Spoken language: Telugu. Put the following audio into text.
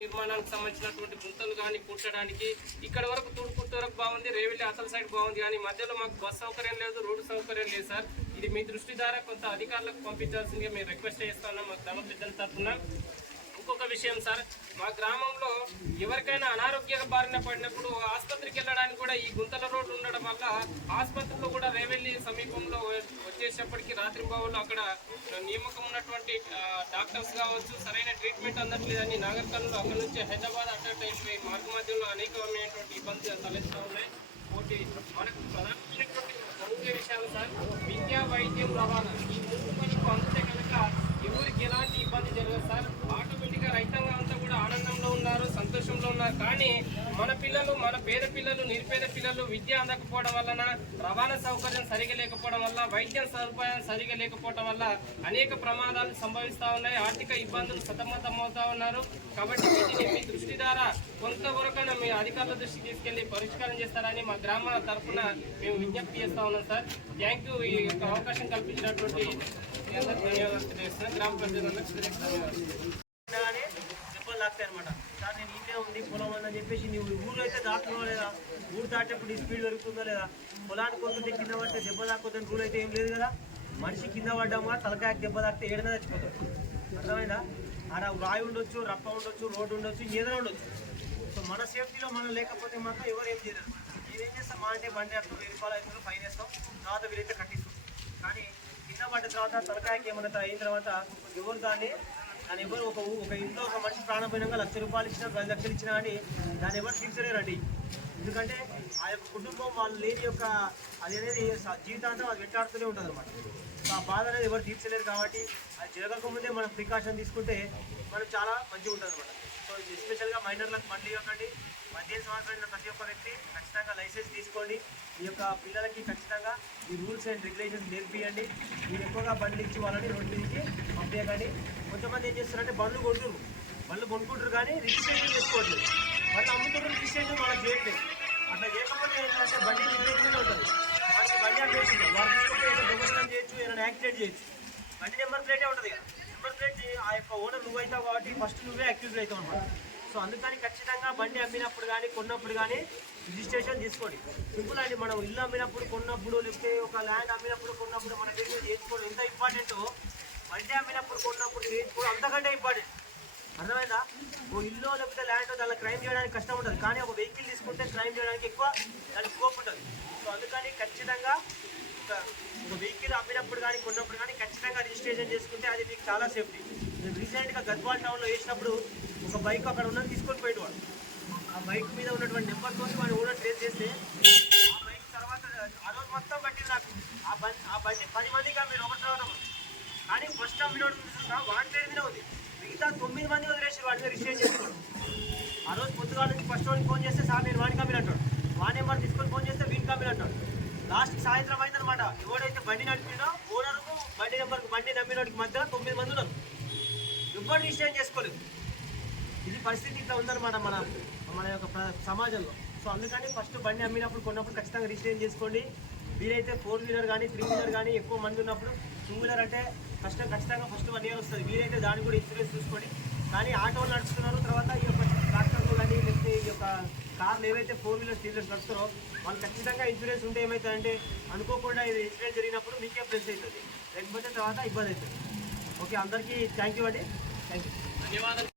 నిర్మాణానికి సంబంధించినటువంటి గుంతలు కానీ పుట్టడానికి ఇక్కడ వరకు తూర్పుర్తి వరకు బాగుంది రేవెల్లి అసలు సైడ్ బాగుంది కానీ మధ్యలో మాకు బస్ సౌకర్యం లేదు రోడ్డు సౌకర్యం లేదు సార్. ఇది మీ దృష్టి ద్వారా కొంత అధికారులకు పంపించాల్సిందిగా మేము రిక్వెస్ట్ చేస్తున్నాం మా గ్రామ పెద్దల తరఫున. ఇంకొక విషయం సార్. మా గ్రామంలో ఎవరికైనా అనారోగ్య బారిన పడినప్పుడు ఆసుపత్రికి వెళ్ళడానికి కూడా ఈ గుంతల రోడ్డు ఉండడం వల్ల ఆసుపత్రిలో కూడా రేవెల్లి సమీపంలో వచ్చేసేపటికి రాత్రి అక్కడ నియామకం ఉన్నటువంటి డాక్టర్స్ కావచ్చు సరైన ట్రీట్మెంట్ అందట్లేదని నాగర్ కర్నూలు అక్కడ నుంచి హైదరాబాద్ అటాక్ అయిపోయి మార్గ మధ్యంలో అనేకమైనటువంటి ఇబ్బందులు తలెత్తా ఉన్నాయి. ఒకటి మనకు ప్రధానమైనటువంటి ముఖ్య విషయాలు సార్. విద్యా వైద్యం రవాణా ఈ మూడు మనకు అందితే కనుక ఎవరికి ఎలా ఇబ్బంది జరగదు సార్ ఆటోమేటిక్గా రైతాంగం అంతా కూడా ఆనందంలో ఉన్నారు ఉన్నారు కానీ మన పిల్లలు మన పేద పిల్లలు నిరుపేద పిల్లలు విద్య అందకపోవడం వలన రవాణా సౌకర్యం సరిగా లేకపోవడం వల్ల వైద్య సదుపాయం సరిగా లేకపోవడం వల్ల అనేక ప్రమాదాలు సంభవిస్తూ ఉన్నాయి. ఆర్థిక ఇబ్బందులు సతమతం అవుతా ఉన్నారు. కాబట్టి వీటిని మీ దృష్టి ద్వారా కొంతవరకైనా మీ అధికారుల దృష్టికి తీసుకెళ్ళి పరిష్కారం చేస్తారని మా గ్రామ తరఫున మేము విజ్ఞప్తి చేస్తా ఉన్నాం సార్. థ్యాంక్ యూ ఈ యొక్క అవకాశం కల్పించినటువంటి ధన్యవాదాలు గ్రామ ప్రజలందరికీ ధన్యవాదాలు అనమాట సార్ నేను ఉంది పొలం అని చెప్పేసి నువ్వు ఊరు అయితే దాటున్నావా లేదా? ఊరు దాటేప్పుడు ఈ స్పీడ్ పెరుగుతుందా లేదా? పొలానికి పోతుంటే కింద పడితే దెబ్బ తాకుతుందని రూల్ అయితే ఏం లేదు కదా? మనిషి కింద పడ్డామా తలకాయకి దెబ్బ తాకితే ఏడైనా చచ్చిపోతాం. అర్థమైందా? ఆడ రాయి ఉండొచ్చు రప్ప ఉండొచ్చు రోడ్డు ఉండొచ్చు ఏదైనా ఉండొచ్చు. సో మన సేఫ్టీలో మనం లేకపోతే మాత్రం ఎవరు ఏం చేయరు నేనేం చేస్తాం మా అంటే బండి అట్లా వెయ్యి రూపాయలు అయితే ఫైన్ వేస్తాం తర్వాత వీలైతే కట్టిస్తాం. కానీ కింద పడ్డ తర్వాత తలకాయకి ఏమన్నా అయిన తర్వాత ఎవరు దాన్ని దాని ఎవరు ఒక ఒక ఇంట్లో ఒక మనిషి ప్రాణం పోయినాక లక్ష రూపాయలు ఇచ్చినా పది లక్షలు ఇచ్చినా కానీ దాని ఎవరు తీర్చలేరండి ఎందుకంటే ఆ యొక్క కుటుంబం వాళ్ళు లేని యొక్క అది అనేది జీవితాంతం అది వెంటాడుతూనే ఉంటుంది అనమాట ఆ బాధ అనేది ఎవరు తీర్చలేరు కాబట్టి అది జరగకముందే మనం ప్రికాషన్ తీసుకుంటే మనం చాలా మంచిగా ఉంటుంది అనమాట సో ఎస్పెషల్గా మైనర్లకు మళ్ళీ ఇవ్వకండి. పదిహేను సంవత్సరాల ప్రతి ఒక్క వ్యక్తి ఖచ్చితంగా లైసెన్స్ తీసుకోండి. ఈ యొక్క పిల్లలకి ఖచ్చితంగా ఈ రూల్స్ అండ్ రెగ్యులేషన్స్ నేర్పియండి. మీరు ఎక్కువగా బండ్లు ఇచ్చి వాళ్ళని రోడ్డు మీదకి పంపించకండి కొంతమంది ఏం చేస్తారంటే బండ్లు కొంటున్నారు బండ్లు కొనుక్కుంటారు కానీ రిజిస్ట్రేషన్ చేసుకోవట్లేదు వాళ్ళు అమ్ముకుంటారు రిజిస్ట్రేషన్ వాళ్ళకి చేయట్లేదు. అట్లా చేయకపోతే ఏంటంటే బండి రిజిస్ట్రేషన్ ఉంటుంది. బండి దొంగతనం చేయొచ్చు ఏదైనా యాక్సిడెంట్ చేయొచ్చు. బండి నెంబర్ ప్లేటే ఉంటుంది కదా. నెంబర్ ప్లేట్ ఆ యొక్క ఓనర్ నువ్వు అవుతావు కాబట్టి ఫస్ట్ నువ్వే అక్యూజ్ అవుతావు అనమాట సో అందుకని ఖచ్చితంగా బండి అమ్మినప్పుడు కానీ కొన్నప్పుడు కానీ రిజిస్ట్రేషన్ తీసుకోండి. సింపుల్ అండి మనం ఇల్లు అమ్మినప్పుడు కొన్నప్పుడు లేకపోతే ఒక ల్యాండ్ అమ్మినప్పుడు కొన్నప్పుడు మన దగ్గర చేయించుకోవడం ఎంత ఇంపార్టెంటో బండి అమ్మినప్పుడు కొన్నప్పుడు చేసుకోవడం అంతకంటే ఇంపార్టెంట్ అర్థమైందా? ఓ ఇల్లు లేకపోతే ల్యాండ్ దానిలో క్రైమ్ చేయడానికి కష్టం ఉంటుంది. కానీ ఒక వెహికల్ తీసుకుంటే క్రైమ్ చేయడానికి ఎక్కువ దానికి స్కోప్ ఉంటుంది సో అందుకని ఖచ్చితంగా ఒక ఒక వెహికల్ అమ్మినప్పుడు కానీ కొన్నప్పుడు కానీ ఖచ్చితంగా రిజిస్ట్రేషన్ చేసుకుంటే అది మీకు చాలా సేఫ్టీ. నేను రీసెంట్గా గద్వాల్ టౌన్లో వేసినప్పుడు ఒక బైక్ అక్కడ ఉన్నది తీసుకొని పోయేవాడు ఆ బైక్ మీద ఉన్నటువంటి నెంబర్ కోసం వాడిని ఓనర్ ట్రేస్ చేస్తే ఆ బైక్ తర్వాత ఆ రోజు మొత్తం పట్టింది నాకు. ఆ బండి ఆ బండి పది మందికి మీరు ఒకటి రావడం కానీ ఫస్ట్ అమ్మినోడు వాడి పేరు మీద ఉంది. మిగతా తొమ్మిది మంది వదిలేసి వాడి మీద రిజిస్ట్రేషన్ చేసుకోండి ఆ రోజు పొద్దుగాల నుంచి ఫస్ట్ వాడికి ఫోన్ చేస్తే సార్ నేను వాడికి అమ్మిన అంటాడు వాడే నెంబర్ తీసుకొని ఫోన్ చేస్తే వీన్ కంపెనీ అంటాడు లాస్ట్ సాయంత్రం అయిందనమాట ఎవడైతే బండి నడిపిండో ఓనర్కు బండి నెంబర్కి బండి నమ్మినోడికి మధ్య తొమ్మిది మంది ఉన్నారు. ఎవరు రిజిస్ట్రేషన్ చేసుకోలేదు. ఇది పరిస్థితి ఇట్లా ఉందన్నమాట మన మన యొక్క సమాజంలో. సో అందుకని ఫస్ట్ బండి అమ్మినప్పుడు కొన్నప్పుడు ఖచ్చితంగా రిజిస్ట్రేషన్ చేసుకోండి. వీలైతే ఫోర్ వీలర్ కానీ త్రీ వీలర్ కానీ ఎక్కువ మంది ఉన్నప్పుడు టూ వీలర్ అంటే కష్టం ఖచ్చితంగా ఫస్ట్ వన్ ఇయర్ వస్తుంది. వీలైతే దానికి కూడా ఇన్సూరెన్స్ చూసుకోండి. కానీ ఆటోలు నడుచుకున్నారు తర్వాత ఈ యొక్క ట్రాక్టర్లు కానీ లేకపోతే ఈ యొక్క కార్లు ఏవైతే ఫోర్ వీలర్స్ త్రీ వీలర్స్ నడుస్తారో వాళ్ళు ఖచ్చితంగా ఇన్సూరెన్స్ ఉంటే ఏమవుతుందంటే అనుకోకుండా ఇది ఇన్సూరెన్స్ జరిగినప్పుడు మీకే ప్లస్ అవుతుంది. లేకపోతే తర్వాత ఇబ్బంది అవుతుంది. ఓకే అందరికీ థ్యాంక్ యూ అండి. థ్యాంక్ యూ ధన్యవాదాలు.